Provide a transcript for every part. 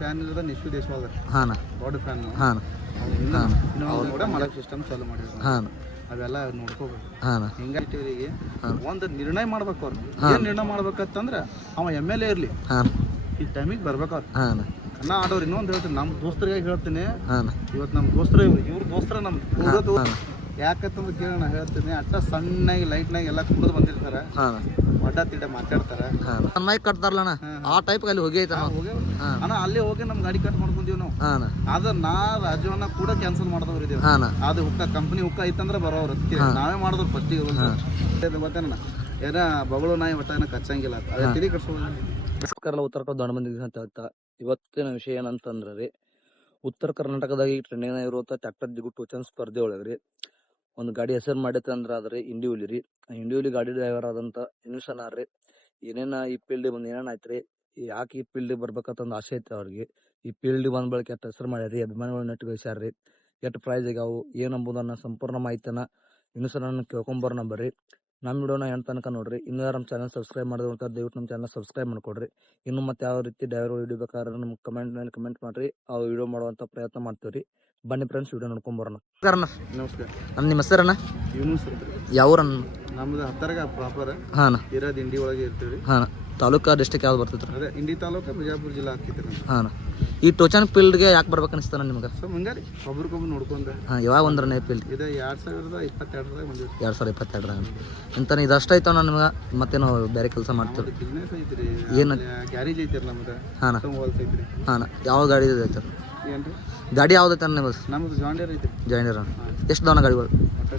Fan ಇಲ್ಲದ ನಿಶು ದೇಶವಾದ ಹಾಂ ದೊಡ್ಡ ಫ್ಯಾನ್ ಹಾಂ ಇನ್ನೊಂದು ಕೂಡ ಮಾಡಕ್ ಸಿಸ್ಟಮ್ ಚಾಲು ಮಾಡಿದ್ರು ಹಾಂ ಅವೆಲ್ಲ ನೋಡ್ಕೋಬೇಕು ಹಾಂ ಹಿಂಗಾಗಿಟ್ಟಿವರಿಗೆ ಒಂದು ನಿರ್ಣಯ ಮಾಡ್ಬೇಕು ಅವ್ರು ಏನ್ ನಿರ್ಣಯ ಮಾಡ್ಬೇಕಂತಂದ್ರೆ ಅವ MLA ಇರ್ಲಿ ಹಾಂ ಈ ಟೈಮಿಗೆ ಬರ್ಬೇಕು ಅವ್ರು ಹಾಂ ಕನ್ನ ಆಡೋರು ಇನ್ನೊಂದು ಹೇಳ್ತೀನಿ ನಮ್ಮ ದೋಸ್ತರಿಗೆ ಹೇಳ್ತೀನಿ ಹಾಂ ಇವತ್ತು ನಮ್ಮ ದೋಸ್ತರ ಇವ್ರ ದೋಸ್ತರ ನಮ್ಮ ಯಾಕಂತಂದ್ರೆ ಕೇಳೋಣ ಹೇಳ್ತೀನಿ ಅಟ್ಟ ಸಣ್ಣಾಗಿ ಲೈಟ್ನಾಗ ಎಲ್ಲ ಕುಡಿದು ಬಂದಿರ್ತಾರೆ ಹಾಂ ಅಡ್ಡ ತಿಡ್ಡ ಮಾತಾಡ್ತಾರೆ ಮೈಕ್ ಕಟ್ತಾರಲ್ಲ ಆ ಟೈಪ್ ಅಲ್ಲಿ ಹೋಗಿ ಐತೆ ಅಣ್ಣ ಅಲ್ಲಿ ಹೋಗಿ ನಮ್ ಗಾಡಿ ಕಟ್ ಮಾಡ್ಕೊಂತೀವಿ ನಾವು ಹಾಂ ಅದ ನಾ ರಾಜವನ್ನ ಕೂಡ ಕ್ಯಾನ್ಸಲ್ ಮಾಡಿದವ್ರು ಇದೀವಿ ಹಾಂ ಅದು ಹುಕ್ಕ ಕಂಪನಿ ಹುಕ್ಕ ಐತಂದ್ರೆ ಬರೋರು ಅದಕ್ಕೆ ನಾವೇ ಮಾಡಿದ್ರು ಫಸ್ಟಿಗೆ ಗೊತ್ತೇನ ಏನ ಬಗಳು ನಾಯಿ ಒಟ್ಟ ಏನ ಕಚ್ಚಂಗಿಲ್ಲ ಅದೇ ತಿಳಿ ಕಟ್ಸೋದು ನಮಸ್ಕಾರ ಉತ್ತರ ಕನ್ನಡ ದೊಡ್ಡ ಮಂದಿ ಅಂತ ಹೇಳ್ತಾ ಇವತ್ತಿನ ವಿಷಯ ಏನಂತಂದ್ರೆ ರೀ ಉತ್ತರ ಕರ್ನಾಟಕದಾಗ ಈ ಟ್ರೆಂಡಿಂಗ್ ಇರೋ ಟ್ರ್ಯಾಕ್ಟರ್ ಜಿಗುಟ್ಟು ಟೋಚನ್ ಸ್ಪರ್ಧೆ ಒಳಗ್ರಿ ಒಂದು ಗಾಡಿ ಹೆಸರು ಮಾಡೈತೆ ಅಂದ್ರೆ ಅದ್ರಿ ಇಂಡಿವಿಲಿ ರೀ ಇಂಡಿವಿಲಿ ಗಾಡಿ ಡ್ರೈವರ್ ಆದಂತ ಇನ್ಸನಾರ್ ರೀ ಏನೇನ ಈ ಫೀಲ್ಡ್ ಬಂದು ಏನೇನ್ ಆಯ್ತ್ರಿ ಯಾಕೆ ಈ ಫೀಲ್ಡ್ ಬರ್ಬೇಕಂತ ಆಸೆ ಐತೆ ಅವ್ರಿಗೆ ಈ ಫೀಲ್ಡ್ ಬಂದ್ ಬಳಕೆ ಎಷ್ಟು ಹೆಸರು ಮಾಡ್ಯಾರಿ ಅಭಿಮಾನಿಗಳು ನೆಟ್ಟು ಗಳಿಸ್ಯಾರ್ರಿ ಎಷ್ಟು ಪ್ರೈಸ್ ಆಗ್ಯಾವು ಏನಂಬುದನ್ನ ಸಂಪೂರ್ಣ ಮಾಹಿತಿನ ಇನ್ಸನ ಕೇಳ್ಕೊಂಬರ್ ಬರ್ರಿ ನಮ್ಮ ವಿಡಿಯೋನ ಎಂತ ತನಕ ನೋಡ್ರಿ ಇನ್ನೂ ಯಾರು ನಮ್ಮ ಚಾನಲ್ ಸಬ್ಸ್ಕ್ರೈಬ್ ಮಾಡಿದ್ರೆ ದಯವಿಟ್ಟು ನಮ್ಮ ಚಾನಲ್ ಸಬ್ಸ್ಕ್ರೈಬ್ ಮಾಡ್ಕೊಡ್ರಿ ಇನ್ನು ಮತ್ತೆ ಯಾವ ರೀತಿ ಡ್ರೈವರ್ ವಿಡಿಯೋ ಬೇಕಾದ್ರೆ ನಮ್ಗೆ ಕಮೆಂಟ್ ಮೇಲೆ ಕಮೆಂಟ್ ಮಾಡ್ರಿ ಆ ವಿಡಿಯೋ ಮಾಡುವಂತ ಪ್ರಯತ್ನ ಮಾಡ್ತೀವಿ. ಬನ್ನಿ ಫ್ರೆಂಡ್ಸ್ ವಿಡಿಯೋ ನೋಡ್ಕೊಂಬರೋಣ. ನಮಸ್ಕಾರ. ನಿಮ್ಮ ಹೆಸರನ್ನ ಯಾವ ನಮ್ದು ಹತ್ತರಗ ಪ್ರಾಪರ್ ಹಾಂ ಇರೋದು ಇಂಡಿ ಒಳಗೆ ಇರ್ತೀವಿ. ಹಾಂ ತಾಲೂಕಾ ಡಿಸ್ಟ್ರಿಕ್ಟ್ ಯಾವ್ದು ಬರ್ತೈತ್ರಿ? ಅದೇ ಇಂಡಿ ತಾಲೂಕು ಬಿಜಾಪುರ ಜಿಲ್ಲಾ ಆಗ್ತೈತ್ರಿ. ಹಾಂ ಈ ಟೋಚನ್ ಫೀಲ್ಡ್ಗೆ ಯಾಕೆ ಬರ್ಬೇಕು ಅನಿಸ್ತಾನ ನಿಮ್ಗೆ? ಸೊ ಹಂಗಾರಿ ಒಬ್ರಿಗೊಬ್ರು ನೋಡ್ಕೊಂಡ. ಹಾಂ ಯಾವಾಗ ಒಂದ್ರ ಫೀಲ್ಡ್ ಇದು 2022 ಬಂದಿತ್ತು. 2022 ಇಂತ ಇದಷ್ಟ ಐತವ ನಿಮ್ಗೆ ಮತ್ತೇನೋ ಬೇರೆ ಕೆಲಸ ಮಾಡ್ತೀವಿ? ಬಿಸ್ನೆಸ್ ಐತ್ರಿ, ಏನು ಗ್ಯಾರೇಜ್ ಐತ್ರಿ ನಮ್ದು. ಹಾಂ ಹೋಲ್ಸ್ ಐತ್ರಿ. ಹಾಂ ಯಾವ ಗಾಡಿ ಐತೆ? ಏನ್ರಿ ಗಾಡಿ ಯಾವ್ದೈತೆ ನಿಮ್ಮದು? ನಮ್ದು ಜಾಂಡೇರ್ ಐತ್ರಿ. ಜಾಯಿಂಡರ್ ಎಷ್ಟು ದವನ ಗಾಡಿಗಳು?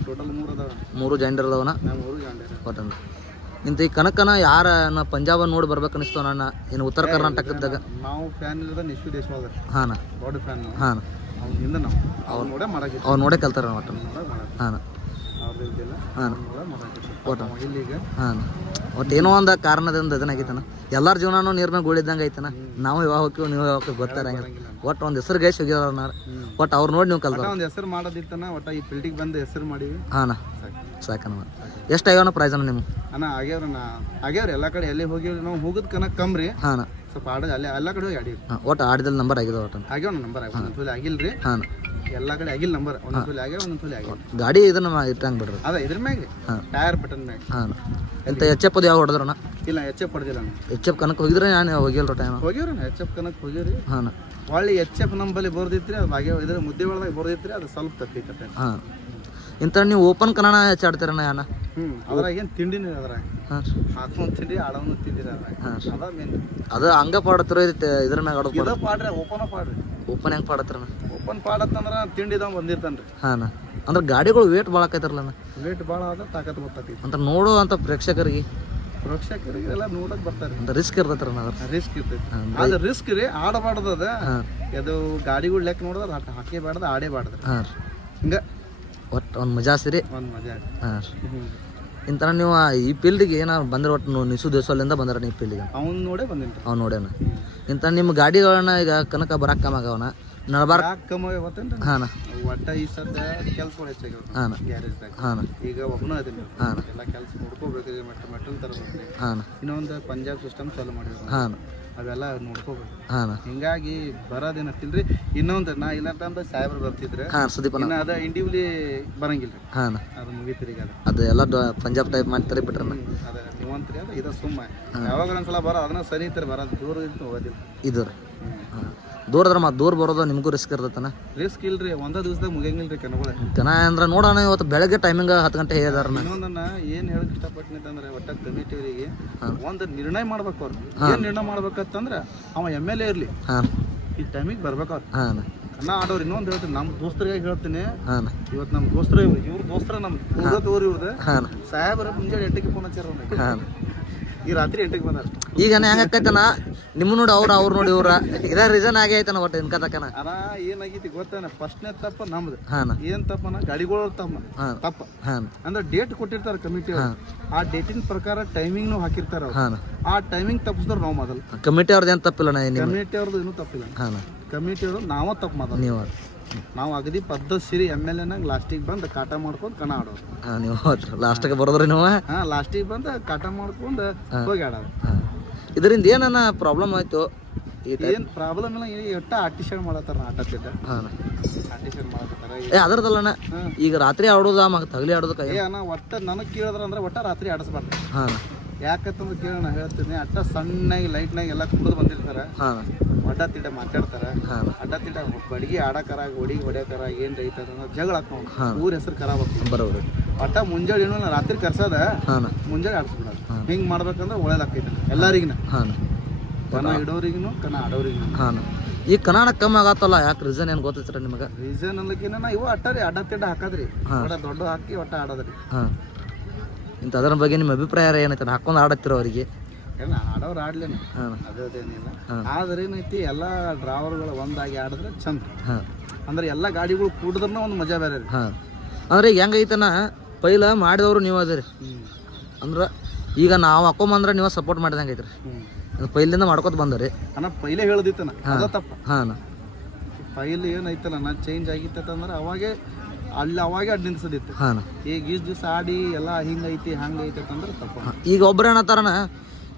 ಟೋಟಲ್ 3 ಅದಾವ. 3 ಜಾಯಿಂಡರ್ ಅದಾವನ? 3 ಜಾಂಡೇರ್. ಒಟ್ಟಂದ್ರೆ ಇಂತ ಈ ಕನಕನ ಯಾರ ಪಂಜಾಬ್ ನೋಡಿ ಬರ್ಬೇಕು ಅನಿಸ್ತಾವ ನನ್ನ ಏನು ಉತ್ತರ ಕರ್ನಾಟಕದಾಗ? ನಾವು ಫ್ಯಾನ್ ಇಲ್ಲದ ನಿಶು ದೇಶವಾದ ಹಾಂ ದೊಡ್ಡ ಫ್ಯಾನ್. ಹಾಂ ಅವ್ರಿಂದ ನಾವು ಅವ್ರು ನೋಡೇ ಮಾಡಕ್ಕೆ ಅವ್ರು ನೋಡೇ ಕಲ್ತಾರ ಒಟ್ಟು. ಹಾಂ ಹಾಂ ಒಟ್ಟು ಇಲ್ಲಿಗೆ ಹಾಂ ಒಟ್ಟು ಏನೋ ಒಂದು ಕಾರಣದಿಂದ ಇದನ್ನಾಗೈತನ ಎಲ್ಲರ ಜೀವನನೂ ನೀರ್ನಾಗ ಗುಳಿದ್ದಂಗೆ ಐತನ. ನಾವು ಯಾವಾಗ ಹೋಗ್ತೀವಿ ನೀವು ಯಾವಾಗ ಗೊತ್ತಾರಂಗಿಲ್ಲ. ಒಟ್ಟು ಒಂದು ಹೆಸರು ಗೈಸ್ ಹೋಗ್ಯಾರ ಒಟ್ಟು ಅವ್ರು ನೋಡಿ ನೀವು ಕಲ್ತಾರ. ಒಂದು ಹೆಸರು ಮಾಡೋದಿತ್ತನ ಒಟ್ಟು ಈ ಫೀಲ್ಡಿಗೆ ಬಂದು ಹೆಸರು ಮಾಡಿವಿ. ಹಾಂ ಸಾಕಣ್ಣ. ಎಷ್ಟು ಆಗ್ಯಾವನ ಪ್ರೈಸ್ ಅಣ್ಣ ನಿಮ್ಮ? ಅಣ್ಣ ಆಗ್ಯಾವ್ರಿ ಎಲ್ಲ ಕಡೆ ಎಲ್ಲಿ ಹೋಗಿವ್ರಿ ನಾವು ಹೋಗೋದ್ ಕನಕ ಕಮ್ರಿ. ಹಾಂ ಸ್ವಲ್ಪ ಆಡ ಅಲ್ಲಿ ಎಲ್ಲ ಕಡೆ ಹೋಗಿ ಆಡಿವಿ. ಒಟ್ಟು ಆಡಿದಲ್ಲಿ ನಂಬರ್ ಆಗಿದೆ ಒಟ್ಟು ಆಗ್ಯಾವ ನಂಬರ್ ಒಂದೊಂದು ಆಗಿಲ್ರಿ. ಹಾಂ ಎಲ್ಲ ಕಡೆ ಆಗಿಲ್ಲ ನಂಬರ್. ಒಂದೊಂದು ಆಗ್ಯಾವ ಒಂದೊಂದು ಆಗ್ಯಾವ. ಗಾಡಿ ಇದನ್ನ ಇಟ್ಟಂಗೆ ಬಿಡ್ರಿ. ಅದ ಇದ್ರ ಮ್ಯಾಗ ಟೈರ್ ಬಟನ್ ಮ್ಯಾಗ. ಹಾಂ ಎಂತ ಎಚ್.ಎಫ್ ಅದು ಯಾವ ಹೊಡೆದ್ರಣ? ಇಲ್ಲ ಎಚ್.ಎಫ್ ಹೊಡೆದಿಲ್ಲ. ಎಚ್.ಎಫ್ ಕನಕ ಹೋಗಿದ್ರೆ ನಾನು ಹೋಗಿಲ್ರ ಟೈಮ್ ಹೋಗಿವ್ರಿ. ಎಚ್.ಎಫ್ ಕನಕ ಹೋಗಿವ್ರಿ. ಹಾಂ ಒಳ್ಳೆ ಎಚ್.ಎಫ್ ನಮ್ಮಲ್ಲಿ ಬರ್ದಿತ್ರಿ. ಅದು ಆಗ್ಯಾವ ಇದ್ರ ಮುದ್ದೆ ಒಳದಾಗ ಬರ್ದಿತ್ರಿ. ಅದು ಸ್ವಲ್ಪ ತಪ್ಪೈತೆ. ಹಾಂ ಇಂಥ ನೀವು ಓಪನ್ ಕನ್ನಡ ಹೆಚ್ಚಾಡ್ತೀರಣ್ಣ ಯಾನ? ಅದ್ರಾಗ ಏನು ತಿಂಡಿನ ಅದ್ರಾಗ ಹಾಂ ಹಾಕೊಂಡ್ ತಿಂಡಿ ಆಡೋನು ತಿಂದಿರ ಅದ ಮೇನ್. ಅದು ಹಂಗ ಪಾಡತ್ರ ಇದ್ರ ಮ್ಯಾಗ ಆಡೋದು ಇದ ಪಾಡ್ರಿ. ಓಪನ್ ಪಾಡ್ರಿ. ಓಪನ್ ಹೆಂಗೆ ಪಾಡತ್ರಣ್ಣ? ಓಪನ್ ಪಾಡತ್ತಂದ್ರ ತಿಂಡಿದವ ಬಂದಿರ್ತಾನ್ರಿ. ಹಾಂ ಅಂದ್ರೆ ಗಾಡಿಗಳು ವೇಟ್ ಭಾಳ ಆಕೈತಾರಲ್ಲ? ವೇಟ್ ಭಾಳ ಆದ ತಾಕತ್ ಗೊತ್ತೈತಿ ಅಂತ ನೋಡು ಅಂತ ಪ್ರೇಕ್ಷಕರಿಗೆ ಎಲ್ಲ ನೋಡಕ್ ಬರ್ತಾರೆ. ಅಂತ ರಿಸ್ಕ್ ಇರ್ತೈತ್ರ ರಿಸ್ಕ್ ಇರ್ತೈತಿ. ಅದು ರಿಸ್ಕ್ ರೀ. ಆಡಬಾರ್ದು ಅದ. ಅದು ಗಾಡಿಗಳು ಲೆಕ್ಕ ನೋಡಿದ್ರೆ ಹಾಕೇಬಾರ್ದು ಆಡೇಬಾರ್ದು. ಹಾಂ ಹಿಂಗ ಒಟ್ಟು ಒಂದು ಮಜಾ ಸಿರಿ. ಒಂದು ಮಜಾ. ಹಾಂ ಇಂಥ ನೀವು ಈ ಫೀಲ್ಡಿಗೆ ಏನಾರು ಬಂದ್ರೆ ಒಟ್ಟು ನಿಸು ದೇಶದಿಂದ ಬಂದಾರ ನೀವು ಫೀಲ್ಡಿಗೆ? ಅವ್ನು ನೋಡೇ ಬಂದಿನಿ. ಅವ್ನು ನೋಡ್ಯಾನ. ಇಂಥ ನಿಮ್ಮ ಗಾಡಿಗಳನ್ನ ಈಗ ಕನಕ ಬರಕ್ಕೆ ಕಮ್ಮ ಆಗವನ ನಡಬಾರ ಕಮ್ಮಿ ಗೊತ್ತೇನ್ರಿ? ಹಾಂ ಒಟ್ಟ ಈ ಸದ್ದ ಕೆಲ್ಸಗಳು ಹೆಚ್ಚಾಗ್ಯಾವ. ಹಾಂ ಗ್ಯಾರೇಜ್ದಾಗ. ಹಾಂ ಈಗ ಒಬ್ಬನ ಅದೀನಿ. ಹಾಂ ಎಲ್ಲ ಕೆಲಸ ನೋಡ್ಕೋಬೇಕ್ರಿ. ಮೆಟಲ್ ತರಬೇಕ್ರಿ. ಹಾಂ ಇನ್ನೊಂದು ಪಂಜಾಬ್ ಸಿಸ್ಟಮ್ ಚಾಲು ಮಾಡಿದ್ವಿ. ಹಾಂ ಅವೆಲ್ಲ ನೋಡ್ಕೋಬೇಕು. ಹಾಂ ಹಿಂಗಾಗಿ ಬರೋದೇನತ್ತಿಲ್ರಿ. ಇನ್ನೊಂದು ನಾ ಇಲ್ಲ ಅಂತಂದ್ರೆ ಸಾಹೇಬ್ರು ಬರ್ತಿದ್ರೆ. ಹಾಂ ಸುದೀಪ್ ಇನ್ನು ಅದ ಇಂಡಿವಿಲಿ ಬರಂಗಿಲ್ರಿ. ಹಾಂ ಅದು ಮುಗಿತ್ರಿ. ಈಗ ಅದು ಎಲ್ಲ ಪಂಜಾಬ್ ಟೈಪ್ ಮಾಡ್ತಾರೆ ಬಿಟ್ರೆ ಅದ ನೀವಂತ್ರಿ. ಅದು ಇದು ಸುಮ್ಮ ಯಾವಾಗ ಒಂದ್ಸಲ ಬರೋ ಅದನ್ನ ಸರಿ ಇರ್ತಾರೆ. ಬರೋದು ದೂರ ಇತ್ತು ಹೋಗೋದಿಲ್ಲ ಇದು. ಹಾಂ ದೂರದ್ರ ಮತ್ತೆ ದೂರ ಬರೋದು ನಿಮಗೂ ರಿಸ್ಕ್ ಇರ್ತೈತನ? ರಿಸ್ಕ್ ಇಲ್ರಿ. ಒಂದ ದಿವಸದಾಗ ಮುಗಿಯಂಗಿಲ್ರಿ ಕೆನಗಳು. ಜನ ಅಂದ್ರೆ ನೋಡೋಣ ಇವತ್ತು ಬೆಳಗ್ಗೆ ಟೈಮಿಂಗ್ 10 ಗಂಟೆ ಹೇಳಿದಾರ. ಇನ್ನೊಂದನ್ನ ಏನ್ ಹೇಳಕ್ ಇಷ್ಟಪಟ್ಟಿನಿ ಅಂತಂದ್ರೆ ಒಟ್ಟ ಕಮಿಟಿಯವರಿಗೆ ಒಂದು ನಿರ್ಣಯ ಮಾಡ್ಬೇಕು. ಅವ್ರು ಏನ್ ನಿರ್ಣಯ ಮಾಡ್ಬೇಕಂತಂದ್ರ ಅವ MLA ಇರ್ಲಿ. ಹಾಂ ಈ ಟೈಮಿಗೆ ಬರ್ಬೇಕು ಅವ್ರು. ಹಾಂ ಕನ್ನ ಆಡೋರು ಇನ್ನೊಂದು ಹೇಳ್ತೀನಿ. ನಮ್ಮ ದೋಸ್ತರಿಗೆ ಹೇಳ್ತೀನಿ. ಹಾಂ ಇವತ್ತು ನಮ್ಮ ದೋಸ್ತರ ಇವ್ರ ದೋಸ್ತರ ನಮ್ ಊರು ಇವ್ರದ್ದು. ಹಾಂ ಸಾಹೇಬ್ರ ಮುಂಜಾನೆ 8ಕ್ಕೆ ಫೋನ್ ಹಚ್ಚಾರ. ಹಾಂ ಈ ರಾತ್ರಿ 8ಕ್ಕೆ ಬಂದಾರ. ಈಗ ಹೆಂಗಾಕೈತನ ನಿಮ್ಮ ನೋಡಿ ಅವ್ರು ನೋಡಿ ಇವ್ರ ಇದ ರೀಸನ್ ಆಗೇ ಐತನ ಒಟ್ಟು ಇನ್ಕ ತಕ್ಕನ. ಅಣ್ಣ ಏನಾಗೈತಿ ಗೊತ್ತಾನ? ಫಸ್ಟ್ನೇ ತಪ್ಪ ನಮ್ದು. ಹಾಂ ಏನ್ ತಪ್ಪನ? ಗಾಡಿಗಳು ತಪ್ಪ. ಹಾಂ ಅಂದ್ರೆ ಡೇಟ್ ಕೊಟ್ಟಿರ್ತಾರ ಕಮಿಟಿ. ಆ ಡೇಟಿನ ಪ್ರಕಾರ ಟೈಮಿಂಗ್ ಹಾಕಿರ್ತಾರ. ಹಾಂ ಆ ಟೈಮಿಂಗ್ ತಪ್ಪಿಸಿದ್ರೆ ನಾವು ಮೊದಲು. ಕಮಿಟಿ ಅವ್ರದ್ದು ಏನು ತಪ್ಪಿಲ್ಲ? ಕಮಿಟಿ ಅವ್ರದ್ದು ಇನ್ನೂ ತಪ್ಪಿಲ್ಲ. ಹಾಂ ಕಮಿಟಿ ಅವ್ರದ್ದು ನಾವ ತಪ್ಪು ಮೊದಲು. ನೀವು ನಾವು ಅಗದಿ ಪದ್ಧತಿ ಸಿರಿ MLA ಲಾಸ್ಟಿಗೆ ಬಂದು ಕಾಟ ಮಾಡ್ಕೊಂಡು ಕಣ ಆಡೋದು. ಹಾಂ ನೀವು ಲಾಸ್ಟಿಗೆ ಬರೋದ್ರಿ ನೀವು? ಹಾಂ ಲಾಸ್ಟಿಗೆ ಬಂದು ಕಾಟ ಮಾಡ್ಕೊಂಡು ಹೋಗಿ ಆಡೋದು. ಇದರಿಂದ ಏನನ್ನ ಪ್ರಾಬ್ಲಮ್ ಆಯಿತು? ಏನ್ ಪ್ರಾಬ್ಲಮ್ ಇಲ್ಲ, ಎಟ್ಟ ಆರ್ಟಿಷನ್ ಮಾಡತ್ತಾರ ಆಟ ತಿಟ್ಟ ಹಾಂ ಆರ್ಟಿಷನ್ ಮಾಡತ್ತಾರ. ಅದರದಲ್ಲಣ್ಣ ಈಗ ರಾತ್ರಿ ಆಡೋದ ತಗಲಿ ಆಡೋದಕ್ಕ ಅಣ್ಣ ಒಟ್ಟ ನನಗೆ ಕೇಳಿದ್ರ ಅಂದ್ರೆ ಒಟ್ಟ ರಾತ್ರಿ ಆಡಿಸ್ಬಾರ್ದು. ಹಾಂ ಯಾಕಂತಂದ್ರೆ ಕೇಳೋಣ ಹೇಳ್ತೀನಿ, ಅಟ್ಟ ಸಣ್ಣಾಗಿ ಲೈಟ್ನಾಗ ಎಲ್ಲ ಕುಡಿದು ಬಂದಿರ್ತಾರ, ಹಾಂ ಅಡ್ಡ ತಿಡ್ಡ ಮಾತಾಡ್ತಾರ, ಹಾಂ ಅಡ್ಡ ತಿಡ್ಡ ಬಡಿಗೆ ಆಡಕರ ಹೊಡಿಗೆ ಹೊಡ್ಯಾಕರ ಏನ್ ರೈತ ಜಗಳ ಹಾಕೋಣ ಊರ ಹೆಸರು ಖರಾಬ್ ಆಗ್ತದೆ. ಬರೋಬ್ರಿ. ಒಟ್ಟ ಮುಂಜಾನೆ ಏನೋ ರಾತ್ರಿ ಕರ್ಸದ ಹಾಂ ಮುಂಜಾನೆ ಆಡಿಸ್ಬಿಡೋದು. ಹಿಂಗ್ ಮಾಡ್ಬೇಕಂದ್ರೆ ಒಳ್ಳೇದಾಕೈತೆ ಎಲ್ಲರಿಗಿನ, ಹಾಂ ಕನ ಇಡೋರಿಗಿನು ಕನ ಆಡೋರಿಗಿನು. ಹಾಂ ಈಗ ಕನ್ನಡ ಕಮ್ಮಿ ಆಗತ್ತಲ್ಲ, ಯಾಕೆ ರೀಸನ್ ಏನು ಗೊತ್ತೈತ್ರ ನಿಮಗೆ? ರೀಸನ್ ಅನ್ಲಕ್ಕಿನ ನಾ ಇವು ಅಟ್ಟ ರೀ ಅಡ್ಡ ತಿಡ್ಡ ಹಾಕದ್ರಿ, ಒಟ್ಟ ದೊಡ್ಡ ಹಾಕಿ ಒಟ್ಟ ಆಡೋದ್ರಿ. ಹಾಂ ಇಂಥ ಅದರ ಬಗ್ಗೆ ನಿಮ್ಮ ಅಭಿಪ್ರಾಯ ಏನೈತೆ? ಹಾಕೊಂಡು ಆಡತ್ತಿರೋ ಅವರಿಗೆ ಏನ ಆಡೋರು ಆಡ್ಲೇನೆ, ಅದೇನಿಲ್ಲ. ಆದ್ರೆ ಏನೈತಿ ಎಲ್ಲಾ ಡ್ರೈವರ್ಗಳು ಒಂದಾಗಿ ಆಡಿದ್ರೆ ಚಂದ. ಹಾಂ ಅಂದ್ರೆ ಎಲ್ಲಾ ಗಾಡಿಗಳು ಕೂಡಿದ್ರನ ಒಂದು ಮಜಾ ಬೇರೆ ರೀ. ಹಾಂ ಅಂದ್ರೆ ಈಗ ಹೆಂಗೈತನ ಪೈಲ ಮಾಡಿದವರು ನೀವು ಅದಿರಿ, ಅಂದ್ರೆ ಈಗ ನಾವು ಹಾಕೊಂಬಂದ್ರೆ ನೀವು ಸಪೋರ್ಟ್ ಮಾಡಿದಂಗೆ ಐತ್ರಿ. ಪೈಲಿಂದ ಮಾಡ್ಕೊತ ಬಂದರಿ ಅಣ್ಣ ಪೈಲೆ ಹೇಳ್ದಿತ್ತನ ಅದ ತಪ್ಪ. ಹಾಂ ಪೈಲ್ ಏನೈತಲ್ಲ ನಾ ಚೇಂಜ್ ಆಗಿತ್ತಂದ್ರೆ ಅವಾಗೆ ಅವಾಗೆ ಅಡ್ ನಿಲ್ಸದಿತ್ತು. ಹಾಂ ಈಗ ಇಷ್ಟು ದಿವಸ ಆಡಿ ಎಲ್ಲ ಹಿಂಗೈತಿ ಹಂಗೈತಿ ಅಂದ್ರೆ ತಪ್ಪ. ಈಗ ಒಬ್ರು ಏನತ್ತಾರನ,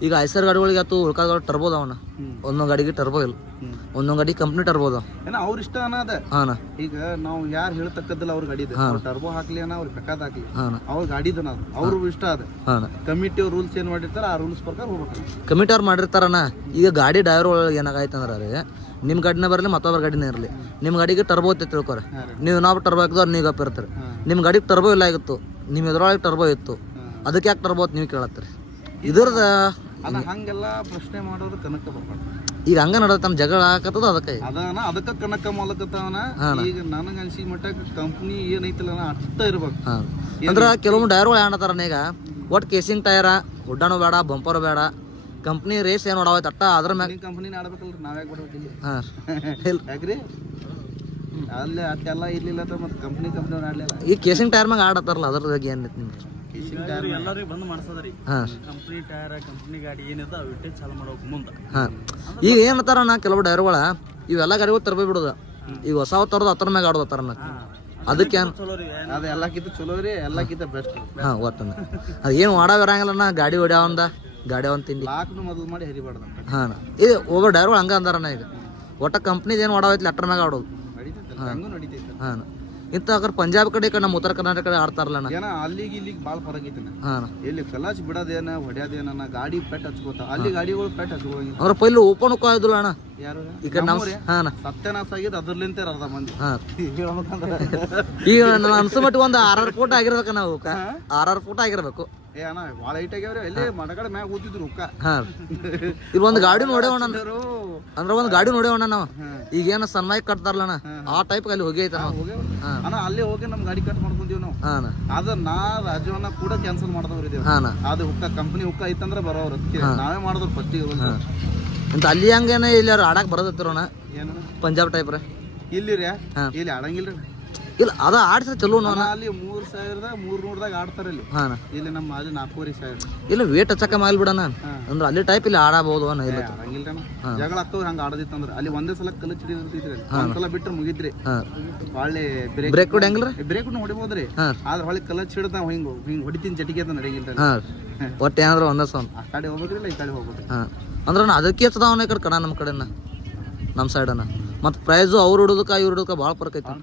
ಈಗ ಐಸರ್ ಗಾಡಿಗಳಿಗೆ ಆಯ್ತು ಉಳ್ಕಾದ ಟರ್ಬೋದ ಅವನ, ಒಂದೊಂದು ಗಾಡಿಗೆ ಟರ್ಬೋ ಇಲ್ಲ, ಒಂದೊಂದು ಗಾಡಿ ಕಂಪ್ನಿ ಟರ್ಬೋದ. ಏನೋ ಅವ್ರ ಇಷ್ಟ ಅನ್ನೋದ. ಹಾಂ ಈಗ ನಾವು ಯಾರು ಹೇಳ್ತಕ್ಕದ್ದಲ್ಲ ಅವ್ರ ಗಾಡಿದ, ಟರ್ಬೋ ಹಾಕ್ಲಿ ಅನ್ನ ಅವ್ರ ಬೇಕಾದ ಹಾಕ್ಲಿ, ಹಾಂ ಅವ್ರ ಗಾಡಿದನ ಅವ್ರ ಇಷ್ಟ ಅದ. ಹಾಂ ಕಮಿಟಿ ಅವ್ರ ರೂಲ್ಸ್ ಏನ್ ಮಾಡಿರ್ತಾರ ಆ ರೂಲ್ಸ್ ಪ್ರಕಾರ ಹೋಗ್ಬೇಕು. ಕಮಿಟಿ ಅವ್ರು ಮಾಡಿರ್ತಾರನ. ಈಗ ಗಾಡಿ ಡ್ರೈವರ್ ಒಳಗೆ ಏನಾಗೈತಂದ್ರೆ ರೀ, ನಿಮ್ಮ ಗಾಡಿನ ಬರಲಿ ಮತ್ತೊಬ್ಬರ ಗಾಡಿನೇ ಇರಲಿ, ನಿಮ್ಮ ಗಾಡಿಗೆ ಟರ್ಬೋ ಐತೆ ತಿಳ್ಕೊರೆ, ನೀವು ನಾವು ಟರ್ಬೋ ಹಾಕಿದವ್ರು ನೀವು ಗಪ್ಪ ಇರ್ತಾರೆ. ನಿಮ್ಮ ಗಾಡಿಗೆ ಟರ್ಬೋ ಇಲ್ಲ ಆಗಿತ್ತು, ನಿಮ್ಮ ಎದ್ರೊಳಗೆ ಟರ್ಬೋ ಇತ್ತು, ಅದಕ್ಕೆ ಯಾಕೆ ಟರ್ಬೋ ಅಂತ ನೀವು ಕೇಳತ್ತೀರಿ? ಇದ್ರದ ಅಲ್ಲ ಹಂಗೆಲ್ಲ ಪ್ರಶ್ನೆ ಮಾಡೋರು ಕನಕ ಬರ್ಬಾರ್ದು. ಈಗ ಹಂಗ ನಡತಾನ ಜಗಳ ಹಾಕತ್ತದ ಅದಕ್ಕೆ ಅದಾನ ಅದಕ್ಕ ಕನಕ ಮೂಲಕತ್ತವನ. ಈಗ ನನಗೆ ಅನ್ಸಿ ಮಟ್ಟ ಕಂಪ್ನಿ ಏನೈತಲ್ಲ ಅಷ್ಟ ಇರ್ಬೇಕು. ಅಂದ್ರೆ ಕೆಲವೊಂದು ಟೈರ್ಗಳು ಏನತ್ತಾರ ಈಗ, ಒಟ್ಟು ಕೇಸಿಂಗ್ ಟೈರ ಉಡ್ಡಾನು ಬೇಡ, ಬಂಪರ್ ಬೇಡ, ಕಂಪ್ನಿ ರೇಸ್ ಏನು ನೋಡಾವೈತೆ ಅಟ್ಟ ಅದ್ರ ಮ್ಯಾಗ ಕಂಪ್ನಿನ ಆಡ್ಬೇಕಲ್ರಿ, ನಾವ್ಯಾಕೆ ಬರ್ಬೇಕಿಲ್ಲ? ಹಾಂ ಯಾಕ್ರಿ ಅಲ್ಲೇ ಅಟ್ಟೆಲ್ಲ ಇರ್ಲಿಲ್ಲ ಮತ್ತೆ ಕಂಪ್ನಿ ಆಡ್ಲಿಲ್ಲ. ಈ ಕೇಸಿಂಗ್ ಟೈರ್ ಮ್ಯಾಗ ಆಡತ್ತಾರಲ್ಲ ಅದ್ರ ಬಗ್ಗೆ ಏನೈತಿ ನಿಮ್ಗೆ? ಎಲ್ಲರಿಗೂ ಬಂದು ಮಾಡ್ಸದ್ರಿ. ಹಾಂ ಕಂಪ್ನಿ ಟೈರ್ ಕಂಪ್ನಿ ಗಾಡಿ ಏನಿದೆ ಅವಿಟ್ಟೆ ಚಾಲು ಮಾಡೋಕೆ ಮುಂದೆ. ಹಾಂ ಈಗ ಏನತ್ತಾರ ನಾ ಕೆಲವು ಡೈರ್ಗಳ ಇವೆಲ್ಲ ಗಾಡಿಗಳು ತರಬೇ ಬಿಡೋದು, ಈಗ ಹೊಸ ತರೋದು ಹತ್ರ ಮ್ಯಾಗ ಆಡೋತಾರ ಅದಕ್ಕೆ ಅದು ಎಲ್ಲಕ್ಕಿಂತ ಚಲೋ ರೀ, ಎಲ್ಲಕ್ಕಿಂತ ಬೆಸ್ಟ್. ಹಾಂ ಒಟ್ಟನ ಅದು ಏನು ಓಡಾವ ಇರಂಗಿಲ್ಲ, ಗಾಡಿ ಹೊಡ್ಯಾವಂದ ಗಾಡಿ ಒಂದು ತಿಂಡಿ ಲಾಕ್ನು ಮೊದಲು ಮಾಡಿ ಹರಿಬಾರ್ದು. ಹಾಂ ಇದು ಒಬ್ಬ ಡೈರ್ಗಳು ಹಂಗೆ ಅಂದಾರಣ್ಣ. ಈಗ ಒಟ್ಟ ಕಂಪ್ನಿದು ಏನು ಓಡಾವೈತಿ ಅಟ್ರ ಮ್ಯಾಗ ಆಡೋದು. ಹಂಗೂ ನಡೀತೈತೆ. ಹಾಂ ಇಂಥ ಪಂಜಾಬ್ ಕಡೆ ನಮ್ಮ ಉತ್ತರ ಕರ್ನಾಟಕ ಕಡೆ ಆಡ್ತಾರಲ್ಲ ಏನ ಅಲ್ಲಿಗೆ ಇಲ್ಲಿಗೆ ಭಾಳ ಫರಕ್ ಐತೆ. ಹಾಂ ಎಲ್ಲಿ ಕಲಾಚ್ ಬಿಡೋದೇನ ಹೊಡ್ಯಾದೇನ ಗಾಡಿ ಪೆಟ್ ಹಚ್ಕೋತ, ಅಲ್ಲಿ ಗಾಡಿಗಳು ಪೆಟ್ ಹಚ್ಕೋಂಗಿಲ್ಲ. ಅವ್ರ ಪೈಲು ಓಪನ್ ಹೋಗಿಲ್ಲ ಅಣ್ಣ. ಯಾರು ಈ ಕಡೆ ನಾವು ಹಾಂ ಸತ್ಯನಾಶ ಆಗಿದ್ದು ಅದ್ರಲಿಂತ ಅರ್ಧ ಮಂದಿ. ಹಾಂ ಈಗ ನಾನು ಅನ್ಸೋ ಮಟ್ಟಿಗೆ ಒಂದು 6 ಫೂಟ್ ಆಗಿರ್ಬೇಕು, ನಾವು 6 ಫೂಟ್ ಆಗಿರ್ಬೇಕು. ಏ ಅಣ್ಣ ಭಾಳ ಹೈಟ್ ಆಗ್ಯಾವ್ರಿ, ಎಲ್ಲಿ ಮಡಗಡೆ ಮ್ಯಾಗ ಕೂತಿದ್ರು ಉಕ್ಕ. ಹಾಂ ಇಲ್ಲಿ ಒಂದು ಗಾಡಿ ನೋಡ್ಯವಣ್ಣ, ಅಂದ್ರೆ ಒಂದು ಗಾಡಿ ನೋಡ್ಯವಣ್ಣ ನಾವು. ಈಗೇನ ಸನ್ಮಾಯಿಕ್ ಕಟ್ತಾರಲ್ಲಣ್ಣ ಆ ಟೈಪ್ ಅಲ್ಲಿ ಹೋಗಿ ಐತ ನಾವು. ಅಣ್ಣ ಅಲ್ಲಿ ಹೋಗಿ ನಮ್ ಗಾಡಿ ಕಟ್ ಮಾಡ್ಕೊಂತೀವಿ ನಾವು. ಹಾಂ ಅದ ನಾ ರಾಜವನ್ನ ಕೂಡ ಕ್ಯಾನ್ಸಲ್ ಮಾಡ್ದವ್ರು ಇದೇವ್. ಹಾಂ ಅದು ಹುಕ್ಕ ಕಂಪ್ನಿ ಹುಕ್ಕ ಐತಂದ್ರ ಬರೋವ್ರ, ನಾವೇ ಮಾಡಿದ್ರು ಫಸ್ಟಿಗೆ. ಅಂತ ಅಲ್ಲಿ ಹಂಗೇನ ಇಲ್ಲಿ ಆಡಕ್ ಬರೋದತ್ತಿರೋಣ ಏನು ಪಂಜಾಬ್ ಟೈಪ್ ರೀ ಇಲ್ಲಿ ರೀ, ಇಲ್ಲಿ ಆಡಂಗಿಲ್ರಿ. ಇಲ್ಲ ಅದ ಆಡ್ಸ್ರ ಚಲೋ ನೋಡ. ಅಲ್ಲಿ 3,300ದಾಗ ಆಡ್ತಾರ ಇಲ್ಲಿ. ಹಾಂ ಇಲ್ಲಿ ನಮ್ಮ ಅಲ್ಲಿ 4,500. ಇಲ್ಲ ವೇಟ್ ಹಚ್ಚಕ ಮಾಲ್ ಬಿಡಣ ಅಂದ್ರೆ ಅಲ್ಲಿ ಟೈಪ್ ಇಲ್ಲಿ ಆಡಬಹುದು ಅನ್ನ. ಇಲ್ಲ ಆಡಂಗಿಲ್ರಿ, ಜಗಳ ಆಗ್ತಾವ ಹಂಗ ಆಡದಿತ್ತಂದ್ರ. ಅಲ್ಲಿ ಒಂದೇ ಸಲ ಕಲ್ಲು ಚಿಡಿದ್ರಿ, ಒಂದ್ಸಲ ಬಿಟ್ರೆ ಮುಗಿದ್ರಿ. ಹೊಳ್ಳಿ ಬ್ರೇಕ್ ಹೊಡಿಯಂಗಿಲ್ರಿ, ಬ್ರೇಕ್ ಹೊಡಿಬೋದ್ರಿ. ಆದ್ರೆ ಹೊಳ್ಳಿ ಕಲ್ಲು ಚಿಡ್ದ ಹಿಂಗ್ ಹೊಡಿತೀನಿ ಜಟಿಗೆ ಅಂತ ನಡೆಯಂಗಿಲ್ರಿ. ಒಟ್ಟು ಏನಾದ್ರು ಒಂದೇ ಸೌಂಡ್ ಆ ಕಡೆ ಹೋಗ್ಬೇಕ್ರಿ, ಇಲ್ಲ ಈ ಕಡೆ ಹೋಗ್ಬೇಕ್ರಿ. ಹಾಂ ಅಂದ್ರೆ ಅದಕ್ಕೆ ಹಚ್ಚದವನ ಈ ಕಡೆ ಕಣ ನಮ್ಮ ಕಡೆನ ನಮ್ಮ ಸೈಡನ. ಮತ್ತು ಪ್ರೈಸು ಅವ್ರು ಹಿಡೋದಕ್ಕೆ ಇವ್ರು ಹಿಡೋದಕ್ಕೆ ಭಾಳ ಫರ್ಕ್ ಐತೆ.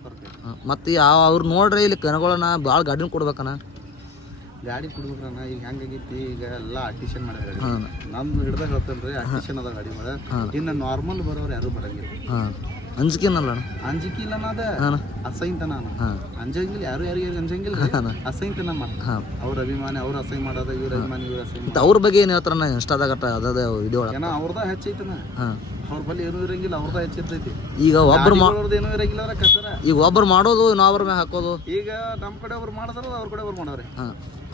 ಮತ್ತು ಅವ್ರು ನೋಡ್ರಿ ಇಲ್ಲಿ ಕನಗಳನ್ನ ಭಾಳ ಗಾಡಿನ ಕೊಡ್ಬೇಕನ. ಗಾಡಿ ಕೊಡ್ಬೇಕ್ರಣ್ಣ. ಈಗ ಹೆಂಗಾಗೈತಿ, ಈಗ ಎಲ್ಲ ಆರ್ಟಿಷನ್ ಮಾಡಿದ್ರೆ ನಮ್ದು ಹಿಡ್ದಾಗ ಹೇಳ್ತೇನ್ರಿ, ಆರ್ಟಿಷನ್ ಅದ ಗಾಡಿ ಮಾಡ. ಇನ್ನು ನಾರ್ಮಲ್ ಬರೋರು ಯಾರು ಬರಂಗಿಲ್ಲ. ಹಾಂ ಅಂಜಿಕೆನಲ್ಲ ಅಂಜಿಕೆ ಇಲ್ಲ ಅದ ಅಸೈನ್ತನ. ಅಂಜಂಗಿಲ್ಲ, ಯಾರು ಯಾರಿಗೆ ಅಂಜಂಗಿಲ್ಲ, ಅಸೈನ್ತನ ಅವ್ರ ಅಭಿಮಾನಿ, ಅವ್ರ ಅಸೈನ್ ಮಾಡೋದ, ಇವ್ರ ಅಭಿಮಾನಿ ಇವ್ರ ಅಸೈನ್. ಅವ್ರ ಬಗ್ಗೆ ಏನ್ ಹೇಳ್ತಾರ ಇನ್ಸ್ಟಾದಾಗ ಅದ ವಿಡಿಯೋ ಏನ ಅವ್ರದ ಹೆಚ್ಚೈತನ. ಅವ್ರ ಬಲ್ಲಿ ಏನೂ ಇರಂಗಿಲ್ಲ, ಅವ್ರದ ಹೆಚ್ಚಿರ್ತೈತಿ. ಈಗ ಒಬ್ರು ಏನೂ ಇರಂಗಿಲ್ಲ ಅವ್ರ ಕಸರ. ಈಗ ಒಬ್ರು ಮಾಡೋದು ಇನ್ನೊಬ್ರ ಮೇಲೆ ಹಾಕೋದು. ಈಗ ನಮ್ಮ ಕಡೆ ಅವ್ರು ಮಾಡಿದ್ರ ಅವ್ರ ಕಡೆ ಅವ್ರು ಮಾಡವ್ರಿ.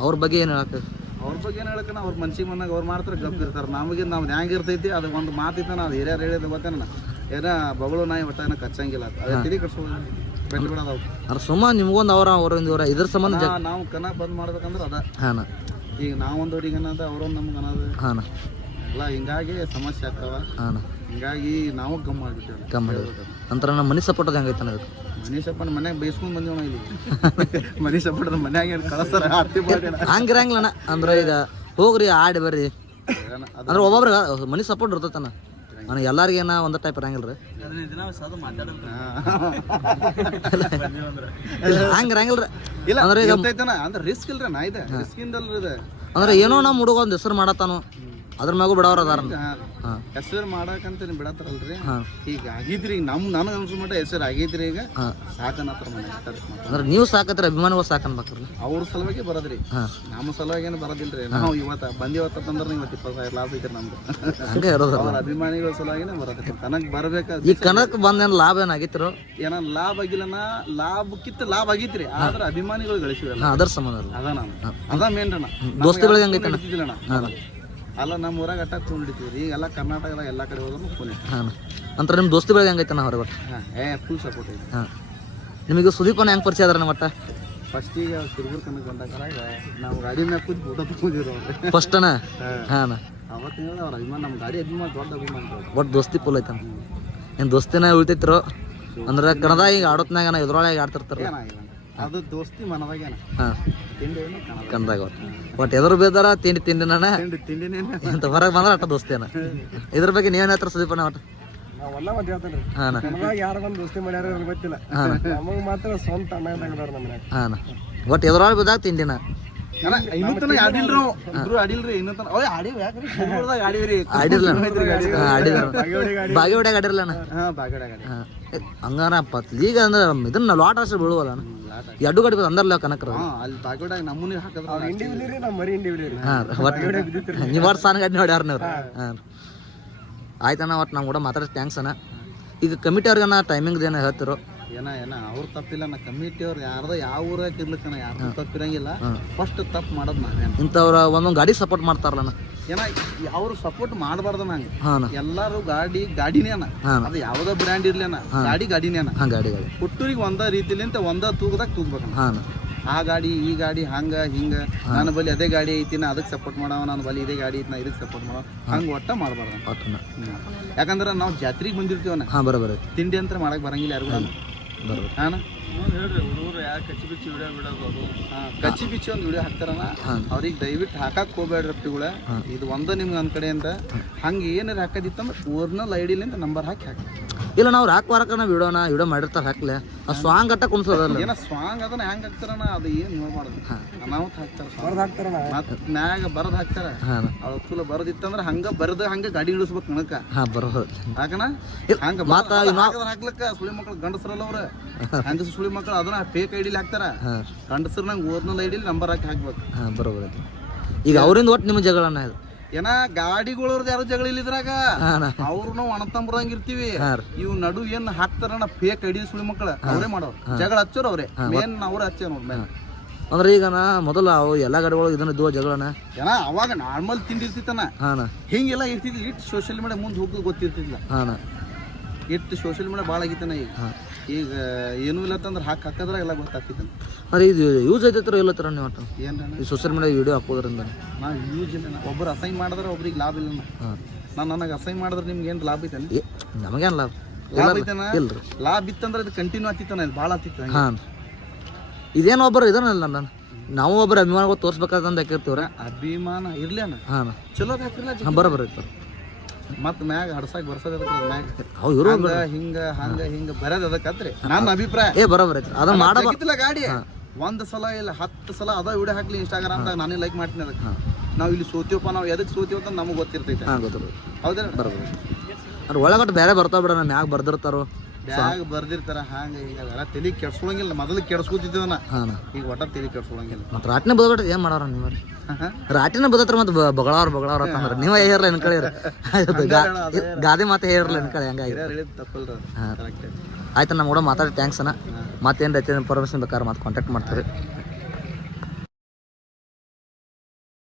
ಅವ್ರ ಬಗ್ಗೆ ಏನು ಹೇಳಕ್ಕೆ? ಅವ್ರ ಬಗ್ಗೆ ಏನು ಹೇಳಕ್ಕ, ಅವ್ರ ಮನ್ಸಿಗೆ ಬಂದಾಗ ಅವ್ರು ಮಾಡ್ತಾರೆ, ಗಪ್ ಇರ್ತಾರೆ. ನಮಗೆ ನಮ್ದು ಹೆಂಗೆ ಇರ್ತೈತಿ ಅದು ಒಂದು ಮಾತಿತ್ತಾನ, ಅದು ಹಿರಿಯರು ಹೇಳಿದ ಗೊತ್ತೇನ, ಏನ ಬಗಳು ನಾಯಿ ಒಟ್ಟ ಏನೋ ಕಚ್ಚಂಗಿಲ್ಲ. ಅದೇ ತಿಳಿ ಕಟ್ಸೋದು ಬೆಟ್ಟು ಬಿಡೋದು. ಅದ್ರ ಸುಮ್ಮ ನಿಮ್ಗೊಂದು ಅವ್ರ ಇದ್ರ ಸಂಬಂಧ ನಾವು ಕನ ಬಂದ್ ಮಾಡ್ಬೇಕಂದ್ರೆ ಅದ. ಹಾಂ ಈಗ ನಾವೊಂದವ್ರಿಗೆ ಅನ್ನೋದು, ಅವ್ರೊಂದು ನಮ್ಗೆ ಅನ್ನೋದು. ಹಾಂ ಎಲ್ಲ ಹಿಂಗಾಗಿ ಸಮಸ್ಯೆ ಆಗ್ತಾವ. ಹಾಂ ಹಿಂಗಾಗಿ ನಾವು ಕಮ್ಮಿ ಮಾಡಿಬಿಟ್ಟೇವೆ. ಕಮ್ಮಿ ಮಾಡಿದ್ವಿ ಅಂತರ ನಮ್ಮ ಮನೆ ಸಪೋರ್ಟ್ ಹೆಂಗೈತೆ ಅನ್ನೋದು. ಮನೆ ಸಪೋರ್ಟ್ ಮನ್ಯಾಗ ಬೈಸ್ಕೊಂಡ್ ಬಂದಿವ ಇಲ್ಲಿ. ಮನೆ ಸಪೋರ್ಟ್ ಮನ್ಯಾಗ ಏನು ಕಳಿಸ್ತಾರ ಆರ್ತಿ ಮಾಡಿ ಹಂಗಿರಂಗಿಲ್ಲಣ್ಣ. ಅಂದ್ರೆ ಈಗ ಹೋಗ್ರಿ ಆಡಿ ಬರ್ರಿ ಅಂದ್ರೆ ಒಬ್ಬೊಬ್ರಿಗೆ ಮನೆ ಸಪೋರ್ಟ್ ಇರ್ತೈತಣ್ಣ. ಅಣ್ಣ ಎಲ್ಲಾರಿಗೇನ ಒಂದ ಟೈಪ್ ಇರಂಗಿಲ್ಲ ರೀ ಹಂಗೆ ಇರಂಗಿಲ್ಲ ರೀ ಇಲ್ಲ ಅಂದ್ರೆ ಈಗ ಇರ್ತೈತನ ಅಂದ್ರೆ ರಿಸ್ಕ್ ಇಲ್ರಿ ನಾ ಇದೆ ರಿಸ್ಕ್ ಇಂದಲ್ರಿ ಇದು ಅಂದ್ರೆ ಏನೋ ನಮ್ಮ ಹುಡುಗ ಒಂದು ಹೆಸರು ಮಾಡತ್ತಾನು ಅದ್ರ ಮ್ಯಾಗೂ ಬಿಡವ್ರ ಅದಾರ ಹೆಸರು ಮಾಡಕಂತ ಬಿಡತ್ತಾರಲ್ರಿ ಹಾಂ ಈಗ ಆಗಿದ್ರಿ ಈಗ ನನಗೆ ಅನ್ಸೋ ಮಟ್ಟ ಹೆಸರು ಆಗೈತ್ರಿ ಈಗ ಹಾಂ ಸಾಕನತ್ರ ಮನೆ ಅಂದ್ರೆ ನೀವು ಸಾಕತ್ರಿ ಅಭಿಮಾನಿಗಳು ಸಾಕನ್ಬೇಕ್ರಿ ಅವ್ರ ಸಲುವಾಗಿ ಬರೋದ್ರಿ ಹಾಂ ನಮ್ಮ ಸಲುವಾಗಿ ಏನು ಬರೋದಿಲ್ರಿ ನಾವು ಬಂದಿವತ್ತಂದ್ರೆ ಇವತ್ತು 20,000 ಲಾಭ ಐತ್ರಿ ನಮ್ದು ಹಂಗೆ ಇರೋದ್ರ ಅವ್ರ ಅಭಿಮಾನಿಗಳ ಸಲುವಾಗಿನೇ ಬರೋದ್ರಿ ತನಗ್ ಬರ್ಬೇಕ ಈ ಕನ್ನಡಕ್ಕೆ ಬಂದೇನು ಲಾಭ ಏನಾಗಿತ್ತು ಏನ ಲಾಭ ಆಗಿಲ್ಲನ ಲಾಭಕ್ಕಿಂತ ಲಾಭ ಆಗೈತ್ರಿ ಆದ್ರೆ ಅಭಿಮಾನಿಗಳು ಗಳಿಸಿವಲ್ಲ ಹಾಂ ಅದರ ಸಂಬಂಧ ರೀ ಅದ ನಾನು ಅದ ಮೇನ್ ಅಣ್ಣ ದೋಸ್ತಿಗಳಿಗೆ ಹೆಂಗೈತೆ ಹಿಡಿತಿದ್ದಿಲ್ಲಣ್ಣ ಅಲ್ಲ ನಮ್ಮ ಊರಾಗ ಅಟ್ಟ ಫೋನ್ ಹಿಡಿತೀವಿ ಈಗೆಲ್ಲ ಕರ್ನಾಟಕದಾಗ ಎಲ್ಲ ಕಡೆ ಹೋದ್ರು ಫೋನ್ ಇಟ್ಟು ಹಾಂ ನಂತರ ನಿಮ್ಮ ದೋಸ್ತಿ ಬೆಳಗ್ಗೆ ಹೆಂಗೈತೆ ಹೊರಗೆ ಒಟ್ಟು ಫುಲ್ ಸಪೋರ್ಟ್ ಐತಿ ಹಾಂ ನಿಮಗೆ ಸುದೀಪನ ಹೆಂಗೆ ಪರಿಚಯ ಅದ್ರ ಒಟ್ಟ ಫಸ್ಟಿಗೆ ಸಿರ್ಗುರ್ ಕನಕ ಬಂದಾಗ ನಾವು ಗಾಡಿ ಮ್ಯಾಗ ಕೂತ್ ಫೋಟೋ ತಗೊಂಡಿರೋ ಫಸ್ಟನ ಹಾಂ ಅವತ್ತು ಹೇಳಿ ಅವ್ರ ಅಭಿಮಾನ ನಮ್ಮ ಗಾಡಿ ಅಭಿಮಾನ ದೊಡ್ಡ ಅಭಿಮಾನ ಒಟ್ಟು ದೋಸ್ತಿ ಫುಲ್ ಐತನ ಏನು ದೋಸ್ತಿನ ಉಳಿತೈತ್ರು ಅಂದ್ರೆ ಕನ್ನಡ ಈಗ ಆಡೋತ್ನಾಗ ಎದುರೊಳಗೆ ಆಡ್ತಿರ್ತಾರ ಏನಾಗಿಲ್ಲ ಅದು ದೋಸ್ತಿ ಮನದಾಗೇನ ಹಾಂ ತಿಂಡಿ ಏನು ಕನ್ನಡ ಕನ್ನದಾಗ ಒಟ್ಟು ಎದುರು ಬೇದಾರ ತಿಂಡಿನ ತಿಂಡಿನೇ ಇಂತ ಹೊರಗೆ ಬಂದ್ರೆ ಅಟ್ಟ ದೋಸ್ತಿನ ಇದ್ರ ಬಗ್ಗೆ ನೀವೇನು ಹೇಳ್ತಾರ ಸುದೀಪನ ಒಟ್ಟು ನಾವೆಲ್ಲ ಮತ್ತೆ ಹೇಳ್ತೇನೆ ಹಾಂ ಕನ್ನಡದಾಗ ಯಾರು ಬಂದು ದೋಸ್ತಿ ಮಾಡ್ಯಾರ ಗೊತ್ತಿಲ್ಲ ಹಾಂ ನಮಗೆ ಮಾತ್ರ ಸ್ವಂತ ಅಣ್ಣದಾಗದಾರ ನಮ್ಮ ಹಾಂ ಒಟ್ಟು ಎದುರೊಳಗೆ ಬಿದ್ದಾಗ ತಿಂಡಿನ ಇನ್ನೂ ತನ ಆಡಿಲ್ರಿ ಇಬ್ರು ಆಡಿಲ್ರಿ ಇನ್ನೂ ತನ ಓಯ್ ಆಡಿವ್ ಯಾಕ್ರಿ ಶಿವಮೊಗ್ಗದಾಗ ಆಡಿವ್ರಿ ಆಡಿಲ್ಲ ಆಡಿದ್ರ ಬಾಗೇವಾಡಿಯಾಗ ಆಡಿರಲ್ಲ ಅಣ್ಣ ಹಾ ಬಾಗಡ ಹಾಂ ಹಂಗಾರ ಈಗ ಅಂದ್ರೆ ಇದನ್ನ ಲಾಟ್ ಅಷ್ಟು ಬೀಳುವಲ್ಲ ಅಣ್ಣ ಎರಡು ಗಡಿ ಅಂದರ್ಲ ಕನಕ್ರ ಅಲ್ಲಿ ಬಾಗೇವಾಡಿಯಾಗ ನಮ್ಮನೆ ಹಾಕಿದ್ರ ಇಂಡಿವಿಲಿರಿ ನಮ್ಮ ಮರಿ ಇಂಡಿವಿಲಿರಿ ಹಾಂ ಒಟ್ಟು ನೀವು ವರ್ಷ ಸಾನ ಗಾಡಿ ನೋಡ್ಯಾರ ನೀವು ಹಾಂ ಆಯ್ತಣ್ಣ ಒಟ್ಟು ನಾವು ಕೂಡ ಮಾತಾಡೋದು ಥ್ಯಾಂಕ್ಸ್ ಅಣ್ಣ ಈಗ ಕಮಿಟಿ ಅವ್ರಿಗಣ್ಣ ಟೈಮಿಂಗ್ದು ಏನೋ ಹೇಳ್ತಿರೋ ಏನ ಅವ್ರು ತಪ್ಪಿಲ್ಲ ನಾ ಕಮಿಟಿ ಅವ್ರು ಯಾರ್ದ ಯಾವ ಊರಾಗ ಇರ್ಲಿಕ್ಕನ ಯಾರ್ದು ತಪ್ಪಿರಂಗಿಲ್ಲ ಫಸ್ಟ್ ತಪ್ಪು ಮಾಡೋದು ನಾವೇನು ಇಂಥವ್ರ ಒಂದೊಂದು ಗಾಡಿ ಸಪೋರ್ಟ್ ಮಾಡ್ತಾರಲ್ಲ ಏನ ಅವ್ರು ಸಪೋರ್ಟ್ ಮಾಡಬಾರ್ದು ನಂಗೆ ಹಾಂ ಎಲ್ಲಾರು ಗಾಡಿನೇ ಅಣ್ಣ ಅದು ಯಾವ್ದೋ ಬ್ರ್ಯಾಂಡ್ ಇರ್ಲೇನ ಗಾಡಿನೇ ಅಣ್ಣ ಹಾಂ ಗಾಡಿ ಹುಟ್ಟೂರಿಗೆ ಒಂದ ರೀತಿಲಿಂತ ಒಂದ ತೂಗದಾಗ ತೂಗ್ಬೇಕಣ್ಣ ಹಾಂ ಆ ಗಾಡಿ ಈ ಗಾಡಿ ಹಂಗ ಹಿಂಗ ನನ್ನ ಬಳಿ ಅದೇ ಗಾಡಿ ಐತಿ ನಾ ಅದಕ್ಕೆ ಸಪೋರ್ಟ್ ಮಾಡವ ನನ್ನ ಬಳಿ ಇದೇ ಗಾಡಿ ಐತಿ ನಾ ಇದಕ್ಕೆ ಸಪೋರ್ಟ್ ಮಾಡವ ಹಂಗೆ ಒಟ್ಟ ಮಾಡಬಾರ್ದು ಯಾಕಂದ್ರೆ ನಾವು ಜಾತ್ರೆಗೆ ಬಂದಿರ್ತೀವಣ್ಣ ಹಾಂ ಬರೋಬರ ತಿಂಡಿ ಅಂತ ಮಾಡಕ್ ಬರಂಗಿಲ್ಲ ಯಾರಿಗೂ ಬರೋಬರ ಹಾಂ ಹುಡುಗರು ಯಾಕೆ ಕಚ್ಚಿ ಬಿಚ್ಚಿ ವಿಡಿಯೋ ಬಿಡೋದು ಕಚ್ಚಿ ಬಿಚ್ಚಿ ಒಂದು ವಿಡಿಯೋ ಹಾಕ್ತಾರಣ್ಣ ಅವ್ರಿಗೆ ದಯವಿಟ್ಟು ಹಾಕಕ್ ಹೋಗ್ಬೇಡ್ರಿ ಅಪ್ಪಿಗಳ ಇದು ಒಂದು ನಿಮ್ಗೆ ನನ್ನ ಕಡೆಯಿಂದ ಹಂಗೆ ಏನಾರು ಹಾಕೋದಿತ್ತಂದ್ರೆ ಓರ್ನಲ್ ಐಡಿಲಿಂದ ನಂಬರ್ ಹಾಕಿ ಇಲ್ಲ ನಾವು ಹಾಕುವಾರಕ ನಾವು ವಿಡಿಯೋ ಮಾಡಿರ್ತಾರೆ ಹಾಕ್ಲೆ ಆ ಸಾಂಗ್ ಅಟ್ಟ ಕುಣಿಸೋದಲ್ಲ ಏನೋ ಸಾಂಗ್ ಅದನ್ನ ಹೆಂಗ್ ಹಾಕ್ತಾರಣ್ಣ ಅದು ಏನು ನೋಡ್ಬಾರ್ದು ಅನಾಹುತ ಹಾಕ್ತಾರ ಮತ್ತೆ ಮ್ಯಾಗ ಬರದ್ ಹಾಕ್ತಾರ ಅದು ಫುಲ್ ಬರದಿತ್ತಂದ್ರೆ ಹಂಗ ಬರದ ಹಂಗ ಗಾಡಿ ಇಳಿಸ್ಬೇಕು ಕಣಕ ಬರೋದು ಯಾಕನ ಹಂಗ ಹಾಕ್ಲಕ್ಕ ಸುಳಿ ಮಕ್ಳು ಗಂಡಸರಲ್ಲ ಅವ್ರ ಹಂಗ ಸುಳಿ ಮಕ್ಳು ಅದನ್ನ ಫೇಕ್ ಐಡಿಲಿ ಹಾಕ್ತಾರ ಗಂಡಸರ್ ನಂಗೆ ಓರ್ನಲ್ ಐಡಿಲಿ ನಂಬರ್ ಹಾಕ್ಬೇಕು ಬರೋಬರ ಈಗ ಅವರಿಂದ ಒಟ್ಟು ನಿಮ್ಮ ಜಗಳನ್ನ ಇದು ಏನ ಗಾಡಿಗಳವ್ರದ್ದು ಯಾರು ಜಗಳ ಇಲ್ಲಿದ್ರಾಗ ಅವ್ರು ಅಣತಂಬ್ರಂಗ್ ಇರ್ತೀವಿ ಇವ್ ನಡು ಏನ್ ಹಾಕ್ತಾರಣ್ಣ ಫೇಕ್ ಐಡಿ ಸುಳಿ ಮಕ್ಕಳ ಅವರೇ ಮಾಡೋರು ಜಗಳ ಹಚ್ಚೋರು ಅವ್ರೆ ಮೇನ್ ಅವ್ರ ಹಚ್ಚ ನೋಡ್ ಮೇನ್ ಅಂದ್ರೆ ಈಗ ಮೊದಲು ಅವು ಎಲ್ಲ ಗಾಡಿಗಳು ಇದನ್ನ ಇದ್ವು ಜಗಳನ ಏನ ಅವಾಗ ನಾರ್ಮಲ್ ತಿಂಡಿರ್ತಿತ್ತನ ಹಿಂಗೆಲ್ಲ ಇರ್ತಿದ್ವಿ ಇಟ್ಟು ಸೋಷಿಯಲ್ ಮೀಡಿಯಾ ಮುಂದೆ ಹೋಗೋದು ಗೊತ್ತಿರ್ತಿದ್ಲ ಇಟ್ಟು ಸೋಷಿಯಲ್ ಮೀಡಿಯಾ ಭಾಳ ಆಗಿತ್ತನ ಈಗ ಏನೂ ಇಲ್ಲತ್ತಂದ್ರೆ ಹಾಕೋದ್ರಾಗ ಎಲ್ಲ ಗೊತ್ತಾಗ್ತಿತ್ತು ಅಂದ್ರೆ ಇದು ಯೂಸ್ ಐತೈತ್ರ ಇಲ್ಲತ್ರ ನೀವು ಒಟ್ಟು ಏನ್ರ ಈ ಸೋಷಿಯಲ್ ಮೀಡಿಯಾ ವಿಡಿಯೋ ಹಾಕೋದ್ರಿಂದ ನಾವು ಯೂಸ್ ಇಲ್ಲ ಒಬ್ಬರು ಅಸೈನ್ ಮಾಡಿದ್ರೆ ಒಬ್ರಿಗೆ ಲಾಭ ಇಲ್ಲ ನಾನು ನನಗೆ ಅಸೈನ್ ಮಾಡಿದ್ರೆ ನಿಮ್ಗೆ ಏನು ಲಾಭ ಐತಾನೆ ನಮಗೇನು ಲಾಭ ಲಾಭ ಐತಾನ ಇಲ್ರಿ ಲಾಭ ಇತ್ತಂದ್ರೆ ಅದು ಕಂಟಿನ್ಯೂ ಆಗ್ತಿತ್ತಾನ ಇದು ಭಾಳ ಆಗ್ತಿತ್ತು ಹಾಂ ಇದೇನು ಒಬ್ಬರು ಇದನ್ನಲ್ಲ ನಾನು ನಾವು ಒಬ್ಬರು ಅಭಿಮಾನಗಳು ತೋರಿಸ್ಬೇಕಾದಂತ ಹಾಕಿರ್ತೀವ್ರ ಅಭಿಮಾನ ಇರ್ಲೇನ ಹಾಂ ಚಲೋ ಹಾಕಿರ್ಲ ಹಾಂ ಬರೋಬರ ಇತ್ತು ಮತ್ ಮ್ಯಾಗ ಹಡ್ಸಾಕ್ ಬರ್ಸೋದ ಮ್ಯಾಗ ಇವರು ಹಿಂಗ ಹಂಗ ಹಿಂಗ ಬರೋದ್ ಅದಕ್ಕತ್ರಿ ನನ್ನ ಅಭಿಪ್ರಾಯ ಬರೋಬರ ಐತಿ ಅದನ್ನ ಮಾಡಬೇಕಿಲ್ಲ ಗಾಡಿ ಒಂದ್ ಸಲ ಇಲ್ಲ 10 ಸಲ ಅದ ವಿಡಿಯೋ ಹಾಕ್ಲಿ ಇನ್ಸ್ಟಾಗ್ರಾಮ್ದಾಗ ನಾನೇ ಲೈಕ್ ಮಾಡ್ತೀನಿ ಅದಕ್ಕೆ ನಾವು ಇಲ್ಲಿ ಸೋತೀವಪ್ಪ ನಾವು ಎದಕ್ಕೆ ಸೋತೀವ ಅಂತ ನಮಗೆ ಗೊತ್ತಿರ್ತೈತೆ ಹೌದಾ ಬರೋಬರ ಅದ್ರ ಒಳಗಟ್ಟು ಬೇರೆ ಬರ್ತಾವ ಬಿಡ ಮ್ಯಾಗ ಬರ್ದಿರ್ತಾರೋ ಬ್ಯಾಗ್ ಬರ್ದಿರ್ತಾರ ಹಂಗ ಈಗ ಅದೆಲ್ಲ ತಲೆ ಕೆಡ್ಸ್ಕೊಳಂಗಿಲ್ಲ ಮೊದಲು ಕೆಡ್ಸ್ಕೊತಿದ್ದೇವನ ಈಗ ಒಟ್ಟ ತಲೆ ಕೆಡ್ಸ್ಕೊಳಂಗಿಲ್ಲ ಮತ್ತೆ ರಾಟಿನ ಬದಬಿಟ್ರೆ ಏನ್ ಮಾಡಾರ ನೀವು ರಾಟಿನ ಬದತ್ರ ಮತ್ತೆ ಬಗಳವ್ರ ಅಂತಂದ್ರೆ ನೀವ ಹೇರ್ಲ ಅನ್ಕಳಿರ ಗಾದೆ ಮಾತೆ ಹೇರ್ಲ ಅನ್ಕಳಿ ಹಂಗಾಗಿ ತಪ್ಪಲ್ರ ಆಯ್ತು ನಮ್ಮ ಕೂಡ ಮಾತಾಡಿ ಥ್ಯಾಂಕ್ಸ್ ಅಣ್ಣ ಮತ್ತೇನು ರೈತ ಪರ್ಮಿಷನ್ ಬೇಕಾದ್ರೆ ಮತ್ತೆ ಕಾಂಟ್ಯಾಕ್ಟ್ ಮಾಡ್ತಾರೆ